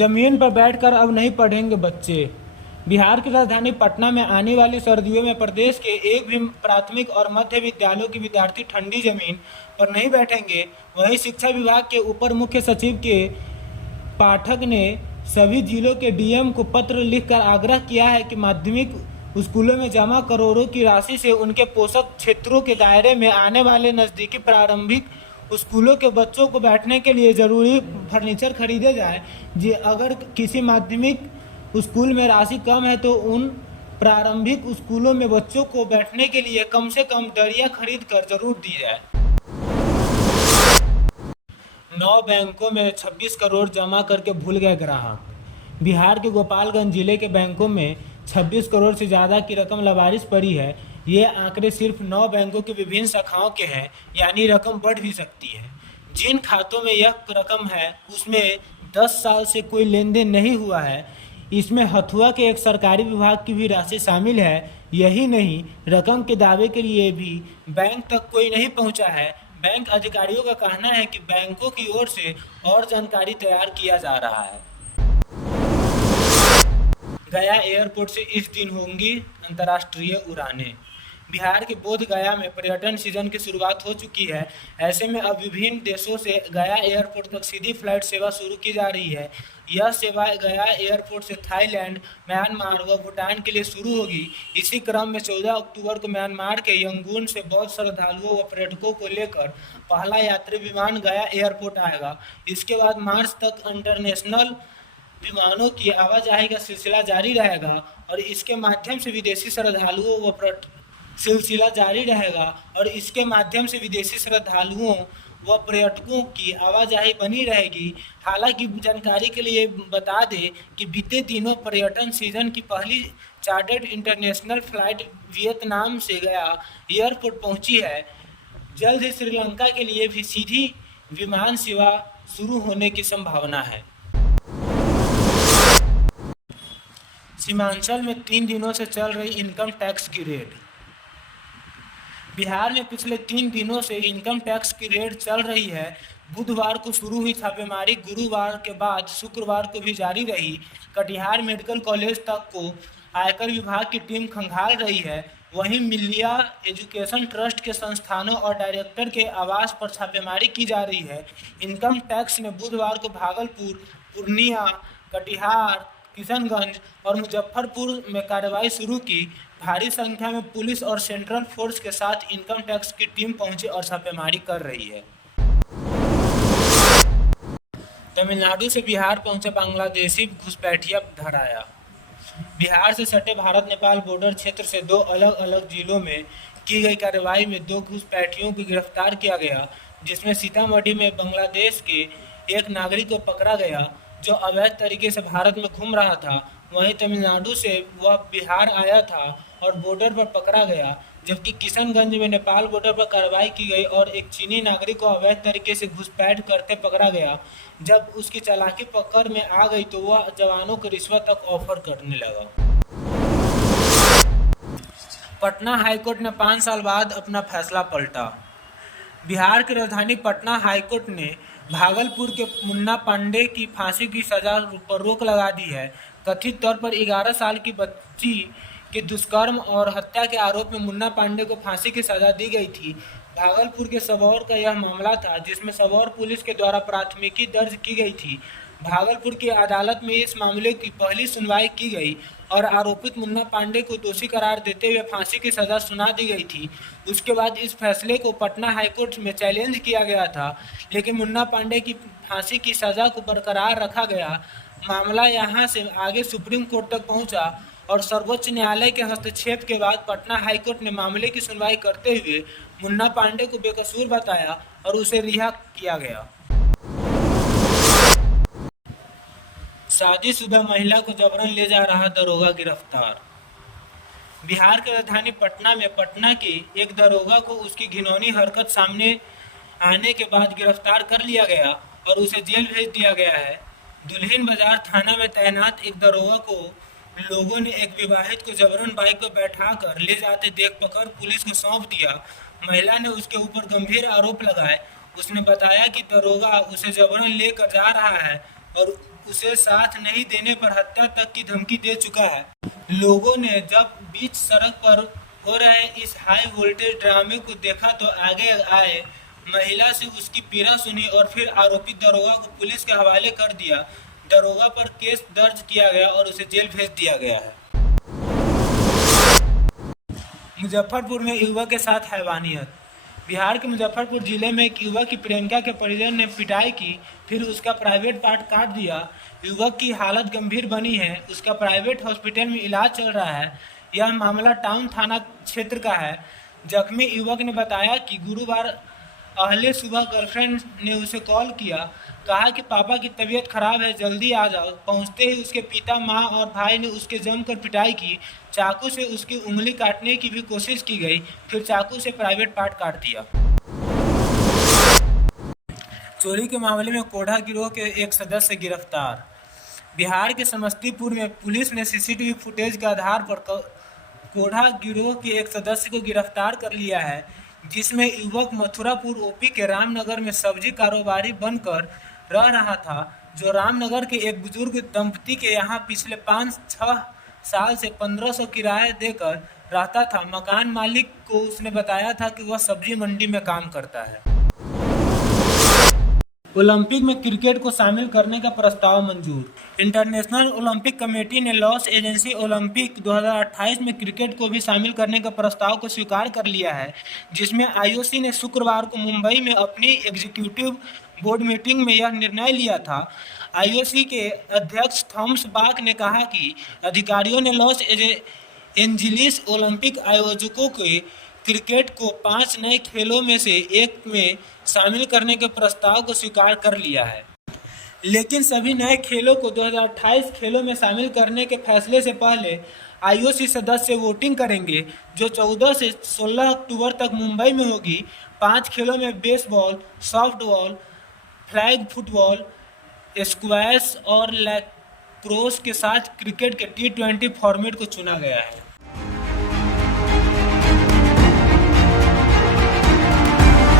जमीन पर बैठकर अब नहीं पढ़ेंगे बच्चे। बिहार की राजधानी पटना में आने वाली सर्दियों में प्रदेश के एक भी प्राथमिक और मध्य विद्यालयों के विद्यार्थी ठंडी जमीन पर नहीं बैठेंगे। वहीं शिक्षा विभाग के उपर मुख्य सचिव के पाठक ने सभी जिलों के डीएम को पत्र लिखकर आग्रह किया है कि माध्यमिक स्कूलों में जमा करोड़ों की राशि से उनके पोषक क्षेत्रों के दायरे में आने वाले नज़दीकी प्रारंभिक स्कूलों के बच्चों को बैठने के लिए ज़रूरी फर्नीचर खरीदे जाए। जी, अगर किसी माध्यमिक स्कूल में राशि कम है तो उन प्रारंभिक स्कूलों में बच्चों को बैठने के लिए कम से कम दरिया खरीद कर जरूर दी जाए। 9 बैंकों में 26 करोड़ जमा करके भूल गए ग्राहक। बिहार के गोपालगंज जिले के बैंकों में 26 करोड़ से ज़्यादा की रकम लवारिस पड़ी है। ये आंकड़े सिर्फ 9 बैंकों की विभिन्न शाखाओं के हैं, यानी रकम बढ़ भी सकती है। जिन खातों में यह रकम है उसमें 10 साल से कोई लेन देन नहीं हुआ है। इसमें हथुआ के एक सरकारी विभाग की भी राशि शामिल है। यही नहीं, रकम के दावे के लिए भी बैंक तक कोई नहीं पहुंचा है। बैंक अधिकारियों का कहना है कि बैंकों की ओर से और जानकारी तैयार किया जा रहा है। गया एयरपोर्ट से इस दिन होंगी अंतर्राष्ट्रीय उड़ानें। बिहार के बोध गया में पर्यटन सीजन की शुरुआत हो चुकी है। ऐसे में अब विभिन्न देशों से गया एयरपोर्ट तक सीधी फ्लाइट सेवा शुरू की जा रही है। यह सेवा गया एयरपोर्ट से थाईलैंड, म्यांमार व भूटान के लिए शुरू होगी। इसी क्रम में 14 अक्टूबर को म्यांमार के यंगून से बौद्ध श्रद्धालुओं व पर्यटकों को लेकर पहला यात्री विमान गया एयरपोर्ट आएगा। इसके बाद मार्च तक इंटरनेशनल विमानों की आवाजाही का सिलसिला जारी रहेगा और इसके माध्यम से विदेशी श्रद्धालुओं व पर्यटकों की आवाजाही बनी रहेगी। हालांकि जानकारी के लिए बता दें कि बीते दिनों पर्यटन सीजन की पहली चार्टर्ड इंटरनेशनल फ्लाइट वियतनाम से गया एयरपोर्ट पहुंची है। जल्द ही श्रीलंका के लिए भी सीधी विमान सेवा शुरू होने की संभावना है। सीमांचल में 3 दिनों से चल रही इनकम टैक्स की रेड। बिहार में पिछले 3 दिनों से इनकम टैक्स की रेड चल रही है। बुधवार को शुरू हुई छापेमारी गुरुवार के बाद शुक्रवार को भी जारी रही। कटिहार मेडिकल कॉलेज तक को आयकर विभाग की टीम खंगाल रही है। वहीं मिलिया एजुकेशन ट्रस्ट के संस्थानों और डायरेक्टर के आवास पर छापेमारी की जा रही है। इनकम टैक्स ने बुधवार को भागलपुर, पूर्णिया, कटिहार, किशनगंज और मुजफ्फरपुर में कार्रवाई शुरू की। भारी संख्या में पुलिस और सेंट्रल फोर्स के साथ इनकम टैक्स की टीम पहुंची और छापेमारी कर रही है। तमिलनाडु से बिहार पहुंचे बांग्लादेशी घुसपैठिया धराया। बिहार से सटे भारत नेपाल बॉर्डर क्षेत्र से 2 अलग अलग जिलों में की गई कार्रवाई में 2 घुसपैठियों को गिरफ्तार किया गया, जिसमें सीतामढ़ी में बांग्लादेश के एक नागरिक को पकड़ा गया जो अवैध तरीके से भारत में घूम रहा था। वहीं तमिलनाडु से वह बिहार आया था और बॉर्डर पर पकड़ा गया, जबकि किशनगंज में नेपाल बॉर्डर पर कार्रवाई की गई और एक चीनी नागरिक को अवैध तरीके से घुसपैठ करते पकड़ा गया। जब उसकी चालाकी पकड़ में आ गई तो वह जवानों को रिश्वत तक ऑफर करने लगा। पटना हाईकोर्ट ने 5 साल बाद अपना फैसला पलटा। बिहार की राजधानी पटना हाईकोर्ट ने भागलपुर के मुन्ना पांडे की फांसी की सजा पर रोक लगा दी है। कथित तौर पर 11 साल की बच्ची के दुष्कर्म और हत्या के आरोप में मुन्ना पांडे को फांसी की सजा दी गई थी। भागलपुर के सबौर का यह मामला था, जिसमें सबौर पुलिस के द्वारा प्राथमिकी दर्ज की गई थी। भागलपुर की अदालत में इस मामले की पहली सुनवाई की गई और आरोपित मुन्ना पांडे को दोषी करार देते हुए फांसी की सजा सुना दी गई थी। उसके बाद इस फैसले को पटना हाईकोर्ट में चैलेंज किया गया था, लेकिन मुन्ना पांडे की फांसी की सजा को बरकरार रखा गया। मामला यहां से आगे सुप्रीम कोर्ट तक पहुंचा और सर्वोच्च न्यायालय के हस्तक्षेप के बाद पटना हाईकोर्ट ने मामले की सुनवाई करते हुए मुन्ना पांडे को बेकसूर बताया और उसे रिहा किया गया। शादीशुदा महिला को जबरन ले जा रहा दरोगा गिरफ्तार। बिहार की राजधानी पटना में पटना के एक दरोगा को उसकी घिनौनी हरकत सामने आने के बाद गिरफ्तार कर लिया गया और उसे जेल भेज दिया गया है। दुल्हिन बाजार थाना में तैनात एक दरोगा को लोगों ने एक विवाहित को जबरन बाइक पर बैठाकर ले जाते देख पकड़ पुलिस को सौंप दिया। महिला ने उसके ऊपर गंभीर आरोप लगाए। उसने बताया कि दरोगा उसे जबरन लेकर जा रहा है और उसे साथ नहीं देने पर हत्या तक की धमकी दे चुका है। लोगों ने जब बीच सड़क पर हो रहे इस हाई वोल्टेज ड्रामे को देखा तो आगे आए महिला से उसकी पीड़ा सुनी और फिर आरोपी दरोगा को पुलिस के हवाले कर दिया। दरोगा पर केस दर्ज किया गया और उसे जेल भेज दिया गया है। मुजफ्फरपुर में युवक के साथ हैवानियत। बिहार के मुजफ्फरपुर जिले में एक युवक की प्रेमिका के परिजन ने पिटाई की, फिर उसका प्राइवेट पार्ट काट दिया। युवक की हालत गंभीर बनी है, उसका प्राइवेट हॉस्पिटल में इलाज चल रहा है। यह मामला टाउन थाना क्षेत्र का है। जख्मी युवक ने बताया कि गुरुवार अहले सुबह गर्लफ्रेंड ने उसे कॉल किया, कहा कि पापा की तबीयत खराब है, जल्दी आ जाओ। पहुंचते ही उसके पिता, मां और भाई ने उसके जमकर पिटाई की। चाकू से उसकी उंगली काटने की भी कोशिश की गई, फिर चाकू से प्राइवेट पार्ट काट दिया। चोरी के मामले में कोढ़ा गिरोह के एक सदस्य गिरफ्तार। बिहार के समस्तीपुर में पुलिस ने सीसीटीवी फुटेज के आधार पर कोढ़ा गिरोह के एक सदस्य को गिरफ्तार कर लिया है, जिसमें युवक मथुरापुर ओपी के रामनगर में सब्जी कारोबारी बनकर रह रहा था, जो रामनगर के एक बुजुर्ग दंपति के यहाँ पिछले 5-6 साल से 1500 किराया देकर रहता था। मकान मालिक को उसने बताया था कि वह सब्जी मंडी में काम करता है। ओलंपिक में क्रिकेट को शामिल करने का प्रस्ताव मंजूर। इंटरनेशनल ओलंपिक कमेटी ने लॉस एंजल्स ओलंपिक 2028 में क्रिकेट को भी शामिल करने का प्रस्ताव को स्वीकार कर लिया है, जिसमें आईओसी ने शुक्रवार को मुंबई में अपनी एग्जीक्यूटिव बोर्ड मीटिंग में यह निर्णय लिया था। आईओसी के अध्यक्ष थॉमस बाक ने कहा कि अधिकारियों ने लॉस एंजलिस ओलंपिक आयोजकों के क्रिकेट को 5 नए खेलों में से एक में शामिल करने के प्रस्ताव को स्वीकार कर लिया है, लेकिन सभी नए खेलों को 2028 खेलों में शामिल करने के फैसले से पहले आईओसी सदस्य वोटिंग करेंगे, जो 14 से 16 अक्टूबर तक मुंबई में होगी। 5 खेलों में baseball, softball, flag football, squash और लैक्रोस के साथ क्रिकेट के T20 फॉर्मेट को चुना गया है।